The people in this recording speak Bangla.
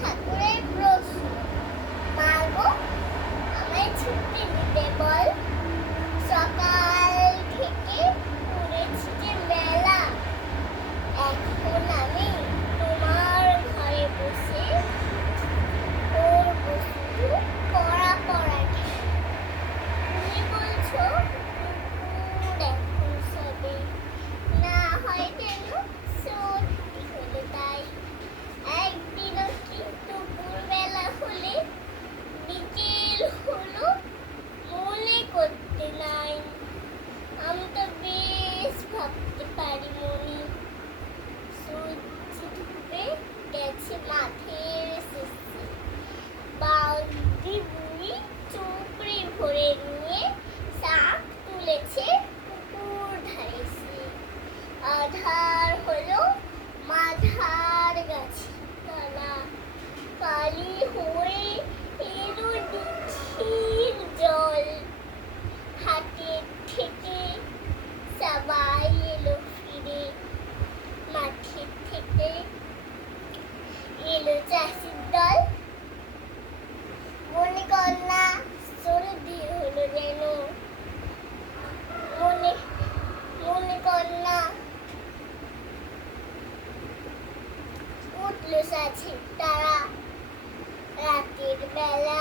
ঠাকুরের প্রশ্ন, মা গো আমায় ছুটি দিতে বল, সকাল থেকে পড়েছি যে মেলা, এখন আমি তোমার ঘরে বসে করবো শুধু পড়া পড়া খেলা। তুমি বলছো দুপুর এখন সবে, না হয় কেন সত্যি হলো তাই। একদিনও কি দুপুর বেলা হলে বিকেল হলো মনে করতে নাই। আমি তো বেশ ভাবতে পারি মনি, সূর্য ডুবে গেছে মাঠের শেষে, বাউন্ডি বুড়ি চুপড়ি ভরে নিয়ে শাক তুলেছে পুকুর ধারে সে। আধার হলো মাধার গাছে তলা, কালি হয়ে এলো দিঘির জল, হাটের থেকে সবাই এলো ফিরে, মাঠের থেকে এলো চাষির দল। মণিকন্যা সর্দি হলো যেন, মণিকন্যা উঠলো সাথে তারা রাতের বেলা।